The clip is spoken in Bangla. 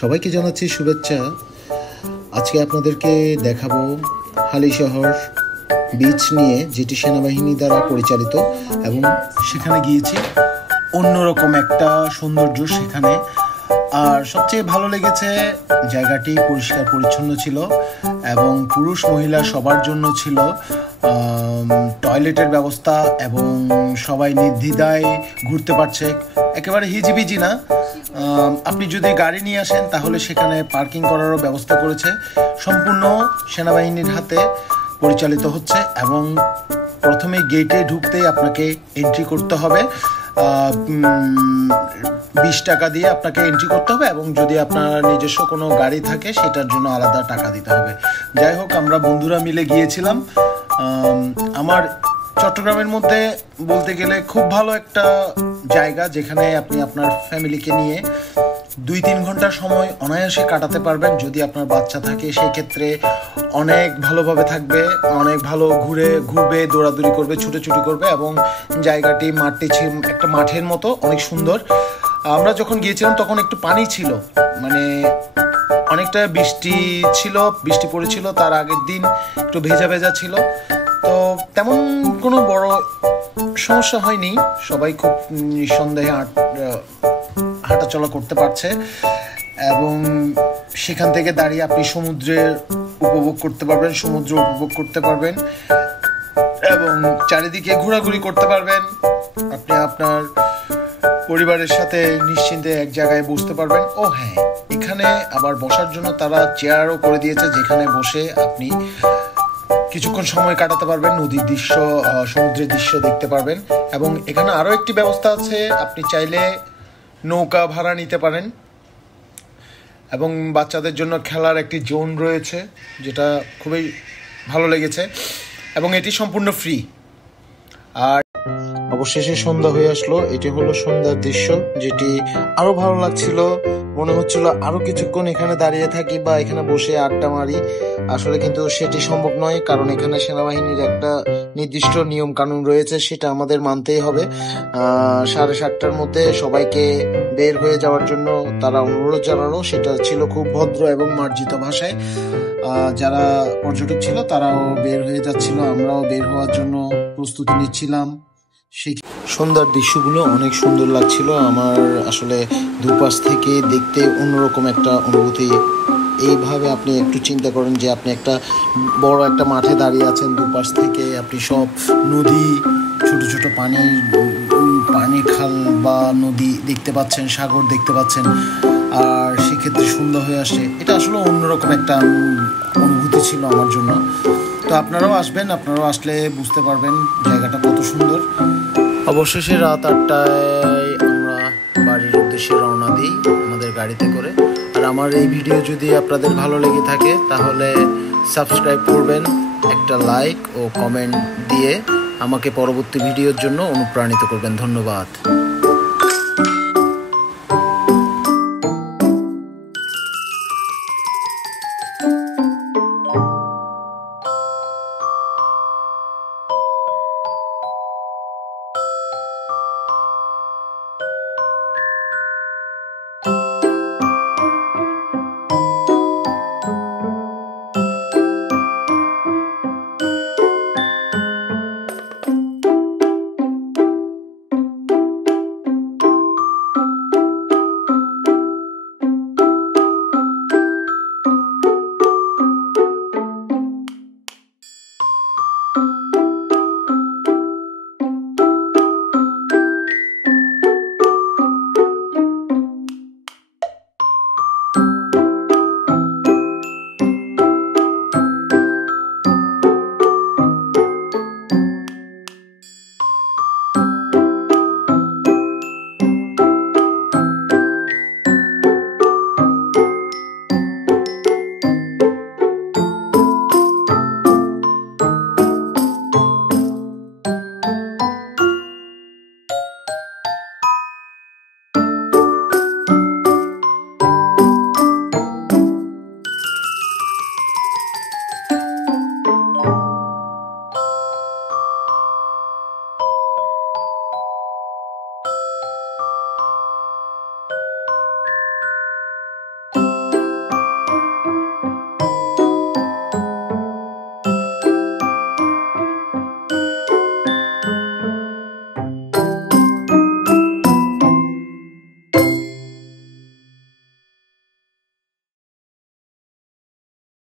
সবাইকে জানাচ্ছি শুভেচ্ছা। আজকে আপনাদেরকে দেখাবো হালিশহর বিচ নিয়ে, যেটি সেনাবাহিনী দ্বারা পরিচালিত, এবং সেখানে গিয়েছি। অন্যরকম একটা সৌন্দর্য সেখানে। আর সবচেয়ে ভালো লেগেছে জায়গাটি পরিষ্কার পরিচ্ছন্ন ছিল এবং পুরুষ মহিলা সবার জন্য ছিল টয়লেটের ব্যবস্থা, এবং সবাই নির্দ্বিধায় ঘুরতে পারছে, একেবারে হিজিবিজি না। আপনি যদি গাড়ি নিয়ে আসেন তাহলে সেখানে পার্কিং করারও ব্যবস্থা করেছে। সম্পূর্ণ সেনাবাহিনীর হাতে পরিচালিত হচ্ছে, এবং প্রথমে গেটে ঢুকতেই আপনাকে এন্ট্রি করতে হবে। 20 টাকা দিয়ে আপনাকে এন্ট্রি করতে হবে, এবং যদি আপনার নিজস্ব কোনো গাড়ি থাকে সেটার জন্য আলাদা টাকা দিতে হবে। যাই হোক, আমরা বন্ধুরা মিলে গিয়েছিলাম। আমার চট্টগ্রামের মধ্যে বলতে গেলে খুব ভালো একটা জায়গা, যেখানে আপনি আপনার ফ্যামিলিকে নিয়ে 2-3 ঘন্টা সময় অনায়াসে কাটাতে পারবেন। যদি আপনার বাচ্চা থাকে সেক্ষেত্রে অনেক ভালোভাবে থাকবে, অনেক ভালো ঘুরবে, দৌড়াদৌড়ি করবে, ছুটোছুটি করবে, এবং জায়গাটি মাঠটি ছিল একটা মাঠের মতো, অনেক সুন্দর। আমরা যখন গিয়েছিলাম তখন একটু পানি ছিল, মানে অনেকটা বৃষ্টি পড়েছিল। তার আগের দিন একটু ভেজা ভেজা ছিল, তো তেমন কোনো বড় সমস্যা হয়নি। সবাই খুব নিঃসন্দেহে হাঁটাচলা করতে পারছে, এবং সেখান থেকে দাঁড়িয়ে আপনি সমুদ্র উপভোগ করতে পারবেন, এবং চারিদিকে ঘোরাঘুরি করতে পারবেন। আপনি আপনার পরিবারের সাথে নিশ্চিন্তে এক জায়গায় বসতে পারবেন। ও হ্যাঁ, এখানে আবার বসার জন্য তারা চেয়ারও করে দিয়েছে, যেখানে বসে আপনি কিছুক্ষণ সময় কাটাতে পারবেন, নদীর দৃশ্য, সমুদ্রের দৃশ্য দেখতে পারবেন। এবং এখানে আরও একটি ব্যবস্থা আছে, আপনি চাইলে নৌকা ভাড়া নিতে পারেন, এবং বাচ্চাদের জন্য খেলার একটি জোন রয়েছে, যেটা খুবই ভালো লেগেছে, এবং এটি সম্পূর্ণ ফ্রি। আর অবশেষে সন্ধ্যা হয়ে আসলো। এটি হলো সন্ধ্যার দৃশ্য, যেটি আরো ভালো লাগছিল। মনে হচ্ছিল আরো কিছুক্ষণ এখানে দাঁড়িয়ে থাকি বা এখানে বসে আড্ডা মারি। আসলে কিন্তু সেটি সম্ভব নয়, কারণ এখানে সেনাবাহিনীর একটা নির্দিষ্ট নিয়ম কানুন রয়েছে, সেটা আমাদের মানতেই হবে। 7:30টার মধ্যে সবাইকে বের হয়ে যাওয়ার জন্য তারা অনুরোধ জানানো। সেটা ছিল খুব ভদ্র এবং মার্জিত ভাষায়। যারা পর্যটক ছিল তারাও বের হয়ে যাচ্ছিল, আমরাও বের হওয়ার জন্য প্রস্তুতি নিচ্ছিলাম। সেই সন্ধ্যার দৃশ্যগুলো অনেক সুন্দর লাগছিল আমার। আসলে দুপাশ থেকে দেখতে অন্যরকম একটা অনুভূতি। এইভাবে আপনি একটু চিন্তা করেন যে আপনি একটা বড় একটা মাঠে দাঁড়িয়ে আছেন, দুপাশ থেকে আপনি সব নদী, ছোট ছোট পানি খাল বা নদী দেখতে পাচ্ছেন, সাগর দেখতে পাচ্ছেন, আর সেক্ষেত্রে সুন্দর হয়ে আসে। এটা আসলে অন্যরকম একটা অনুভূতি ছিল আমার জন্য। তো আপনারাও আসবেন, আপনারাও আসলে বুঝতে পারবেন জায়গাটা কত সুন্দর। অবশেষে রাত 8টায় আমরা বাড়ির উদ্দেশ্যে রওনা দিই আমাদের গাড়িতে করে। আর আমার এই ভিডিও যদি আপনাদের ভালো লেগে থাকে তাহলে সাবস্ক্রাইব করবেন, একটা লাইক ও কমেন্ট দিয়ে আমাকে পরবর্তী ভিডিওর জন্য অনুপ্রাণিত করবেন। ধন্যবাদ।